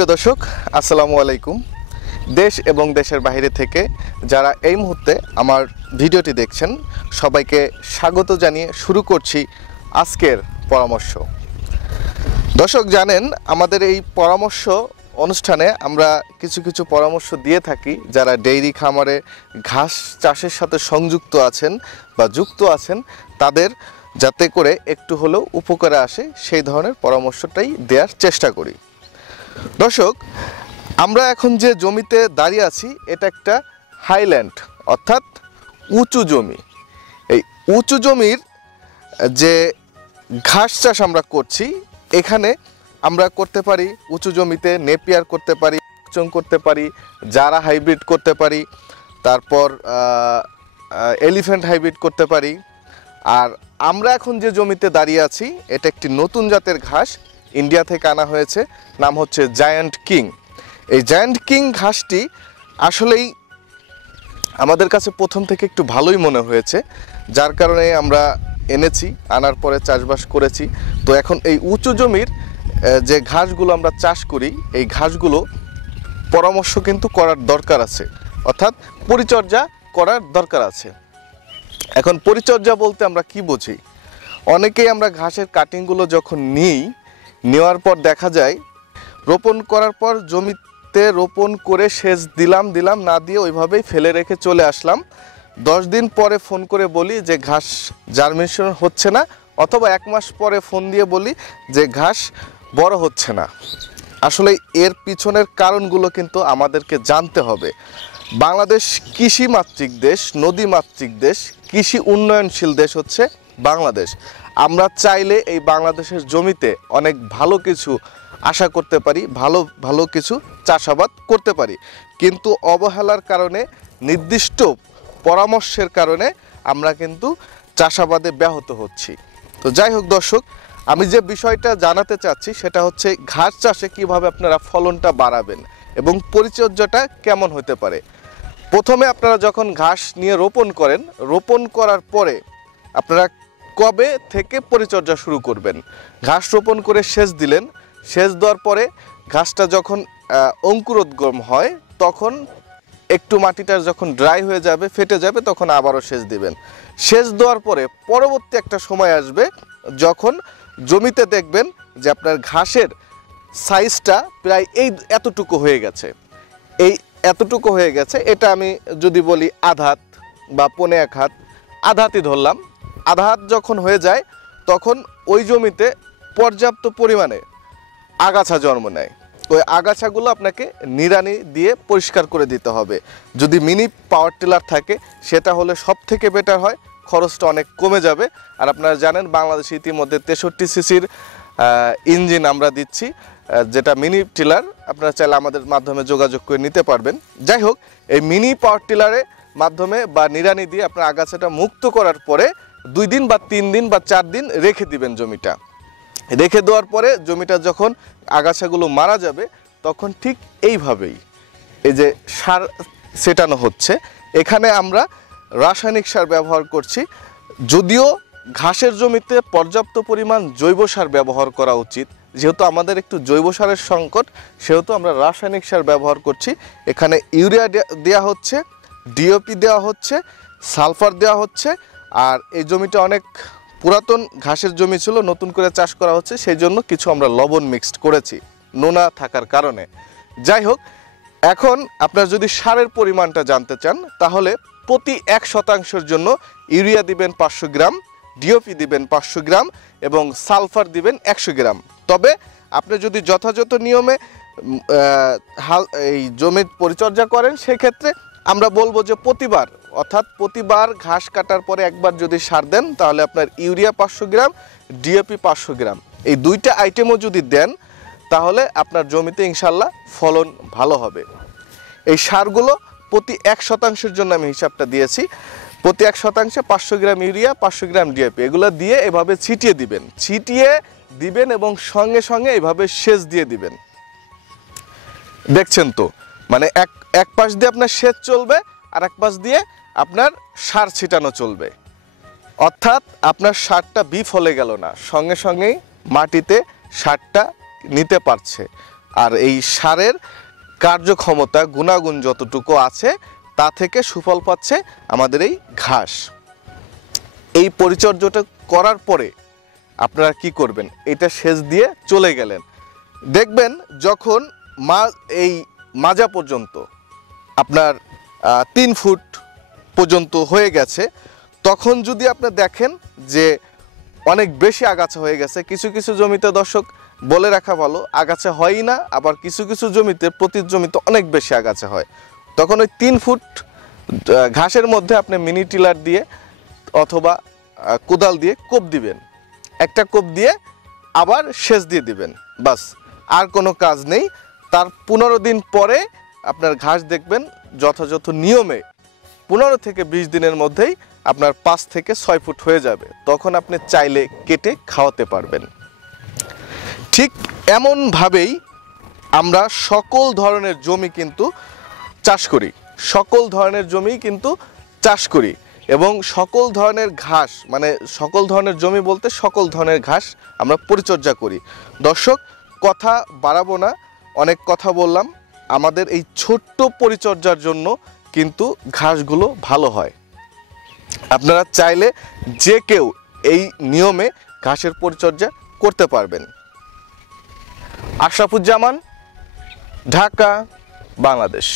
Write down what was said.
সুপ্রিয় দর্শক, আসসালামু আলাইকুম। দেশ এবং দেশের বাইরে থেকে যারা এই মুহূর্তে আমার ভিডিওটি দেখছেন, সবাইকে স্বাগত জানিয়ে শুরু করছি আজকের পরামর্শ। দর্শক জানেন, আমাদের এই পরামর্শ অনুষ্ঠানে আমরা কিছু পরামর্শ দিয়ে থাকি যারা ডেইরি খামারে ঘাস চাষের সাথে সংযুক্ত আছেন বা যুক্ত আছেন, তাদের যাতে করে একটু হলেও উপকারে আসে সেই ধরনের পরামর্শটাই দেওয়ার চেষ্টা করি। দর্শক, আমরা এখন যে জমিতে দাঁড়িয়ে আছি এটা একটা হাইল্যান্ড, অর্থাৎ উঁচু জমি। এই উঁচু জমির যে ঘাস চাষ আমরা করছি, এখানে আমরা করতে পারি উঁচু জমিতে নেপিয়ার করতে পারি, চং করতে পারি, জারা হাইব্রিড করতে পারি, তারপর এলিফ্যান্ট হাইব্রিড করতে পারি। আর আমরা এখন যে জমিতে দাঁড়িয়ে আছি এটা একটি নতুন জাতের ঘাস, ইন্ডিয়া থেকে আনা হয়েছে, নাম হচ্ছে জায়ান্ট কিং। এই জায়ান্ট কিং ঘাসটি আসলেই আমাদের কাছে প্রথম থেকে একটু ভালোই মনে হয়েছে, যার কারণে আমরা এনেছি, আনার পরে চাষবাস করেছি। তো এখন এই উঁচু জমির যে ঘাসগুলো আমরা চাষ করি, এই ঘাসগুলো পরামর্শ কিন্তু করার দরকার আছে, অর্থাৎ পরিচর্যা করার দরকার আছে। এখন পরিচর্যা বলতে আমরা কি বুঝি? অনেকেই আমরা ঘাসের কাটিংগুলো যখন নেওয়ার পর দেখা যায় রোপণ করার পর জমিতে রোপণ করে সেচ দিলাম না দিয়ে ওইভাবেই ফেলে রেখে চলে আসলাম। 10 দিন পরে ফোন করে বলি যে ঘাস জার্মিনেশন হচ্ছে না, অথবা 1 মাস পরে ফোন দিয়ে বলি যে ঘাস বড় হচ্ছে না। আসলে এর পিছনের কারণগুলো কিন্তু আমাদেরকে জানতে হবে। বাংলাদেশ কৃষিমাতৃক দেশ, নদীমাতৃক দেশ, কৃষি উন্নয়নশীল দেশ হচ্ছে বাংলাদেশ। আমরা চাইলে এই বাংলাদেশের জমিতে অনেক ভালো কিছু আশা করতে পারি, ভালো কিছু চাষাবাদ করতে পারি, কিন্তু অবহেলার কারণে, নির্দিষ্ট পরামর্শের কারণে আমরা কিন্তু চাষাবাদে ব্যাহত হচ্ছি। তো যাই হোক দর্শক, আমি যে বিষয়টা জানাতে চাচ্ছি সেটা হচ্ছে ঘাস চাষে কিভাবে আপনারা ফলনটা বাড়াবেন এবং পরিচর্যাটা কেমন হতে পারে। প্রথমে আপনারা যখন ঘাস নিয়ে রোপণ করেন, রোপণ করার পরে আপনারা কবে থেকে পরিচর্যা শুরু করবেন? ঘাস রোপণ করে সেচ দিলেন, সেচ দেওয়ার পরে ঘাসটা যখন অঙ্কুরোদ্গম হয়, তখন একটু মাটিটা যখন ড্রাই হয়ে যাবে, ফেটে যাবে, তখন আবারও সেচ দিবেন। সেচ দেওয়ার পরে পরবর্তী একটা সময় আসবে যখন জমিতে দেখবেন যে আপনার ঘাসের সাইজটা প্রায় এতটুকু হয়ে গেছে। এই এতটুকু হয়ে গেছে, এটা আমি যদি বলি আধা হাত বা 1.25 হাত, আধা হাতই ধরলাম। আধা হাত যখন হয়ে যায় তখন ওই জমিতে পর্যাপ্ত পরিমাণে আগাছা জন্ম নেয়। ওই আগাছাগুলো আপনাকে নিড়ানি দিয়ে পরিষ্কার করে দিতে হবে। যদি মিনি পাওয়ার টিলার থাকে সেটা হলে সব থেকে বেটার হয়, খরচটা অনেক কমে যাবে। আর আপনারা জানেন বাংলাদেশে ইতিমধ্যে 63 সিসির ইঞ্জিন আমরা দিচ্ছি, যেটা মিনি টিলার। আপনারা চাইলে আমাদের মাধ্যমে যোগাযোগ করে নিতে পারবেন। যাই হোক, এই মিনি পাওয়ার টিলারের মাধ্যমে বা নিড়ানি দিয়ে আপনার আগাছাটা মুক্ত করার পরে 2 দিন বা 3 দিন বা 4 দিন রেখে দিবেন জমিটা। রেখে দেওয়ার পরে জমিটা যখন আগাছাগুলো মারা যাবে, তখন ঠিক এইভাবেই এই যে সার ছেটানো হচ্ছে, এখানে আমরা রাসায়নিক সার ব্যবহার করছি। যদিও ঘাসের জমিতে পর্যাপ্ত পরিমাণ জৈব সার ব্যবহার করা উচিত, যেহেতু আমাদের একটু জৈব সারের সংকট, সেহেতু আমরা রাসায়নিক সার ব্যবহার করছি। এখানে ইউরিয়া দেওয়া হচ্ছে, ডিওপি দেওয়া হচ্ছে, সালফার দেওয়া হচ্ছে। আর এই জমিটা অনেক পুরাতন ঘাসের জমি ছিল, নতুন করে চাষ করা হচ্ছে, সেই জন্য কিছু আমরা লবণ মিক্সড করেছি নোনা থাকার কারণে। যাই হোক, এখন আপনারা যদি সারের পরিমাণটা জানতে চান, তাহলে প্রতি 1% জন্য ইউরিয়া দিবেন 500 গ্রাম, ডিওপি দিবেন 500 গ্রাম এবং সালফার দিবেন 100 গ্রাম। তবে আপনি যদি যথাযথ নিয়মে এই জমির পরিচর্যা করেন, সেক্ষেত্রে আমরা বলবো যে প্রতিবার ঘাস কাটার পরে একবার যদি সার দেন, তাহলে আপনার ইউরিয়া 500 গ্রাম, ডিএপি 500 গ্রাম, এই 2টা আইটেমও যদি দেন, তাহলে আপনার জমিতে ইনশাল্লাহ ফলন ভালো হবে। এই সারগুলো প্রতি 1% জন্য আমি হিসাবটা দিয়েছি। প্রতি 1% 500 গ্রাম ইউরিয়া, 500 গ্রাম ডিএপি, এগুলো দিয়ে এভাবে ছিটিয়ে দিবেন এবং সঙ্গে সঙ্গে এইভাবে সেচ দিয়ে দিবেন। দেখছেন তো, মানে এক পাশ দিয়ে আপনার সেচ চলবে আর এক পাশ দিয়ে আপনার সার ছিটানো চলবে। অর্থাৎ আপনার সারটা বিফলে গেল না, সঙ্গে সঙ্গেই মাটিতে সারটা নিতে পারছে। আর এই সারের কার্যক্ষমতা গুণাগুণ যতটুকু আছে তা থেকে সুফল পাচ্ছে আমাদের এই ঘাস। এই পরিচর্যাটা করার পরে আপনারা কি করবেন, এটা সেচ দিয়ে চলে গেলেন, দেখবেন যখন এই মাজা পর্যন্ত আপনার 3 ফুট পর্যন্ত হয়ে গেছে, তখন যদি আপনি দেখেন যে অনেক বেশি আগাছা হয়ে গেছে, কিছু কিছু জমিতে দর্শক বলে রাখা ভালো আগাছা হয়ই না, আবার কিছু কিছু জমিতে প্রতি জমিতে অনেক বেশি আগাছা হয়, তখন ওই 3 ফুট ঘাসের মধ্যে আপনি মিনি টিলার দিয়ে অথবা কোদাল দিয়ে কোপ দিবেন, একটা কোপ দিয়ে আবার সেচ দিয়ে দিবেন, বাস আর কোনো কাজ নেই। তার 15 দিন পরে আপনার ঘাস দেখবেন যথাযথ নিয়মে 15 থেকে 20 দিনের মধ্যেই আপনার 5 থেকে 6 ফুট হয়ে যাবে, তখন আপনি চাইলে কেটে খাওয়াতে পারবেন। ঠিক এমনভাবেই আমরা সকল ধরনের জমি কিন্তু চাষ করি, সকল ধরনের জমি কিন্তু চাষ করি এবং সকল ধরনের ঘাস, মানে সকল ধরনের জমি বলতে সকল ধরনের ঘাস আমরা পরিচর্যা করি। দর্শক, কথা বাড়াবো না, অনেক কথা বললাম, আমাদের এই ছোট্ট পরিচর্যার জন্য কিন্তু ঘাসগুলো ভালো হয়। আপনারা চাইলে যে কেউ এই নিয়মে ঘাসের পরিচর্যা করতে পারবেন। আশরাফুজ্জামান, ঢাকা, বাংলাদেশ।